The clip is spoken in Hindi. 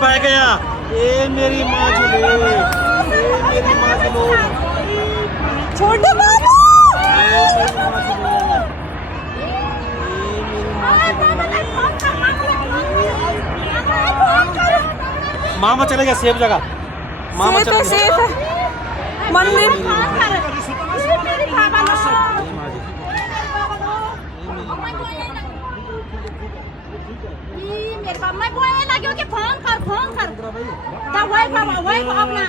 पै गया। ए मेरी माँ झूले, ए मेरी माँ झूलो, छोटे मामा मामा चले गया सेफ जगह। मामा चले गया सेफ है मंदिर। मेरे पापा मैं बोलने लगी हूँ कि फोन कर तो वही अपना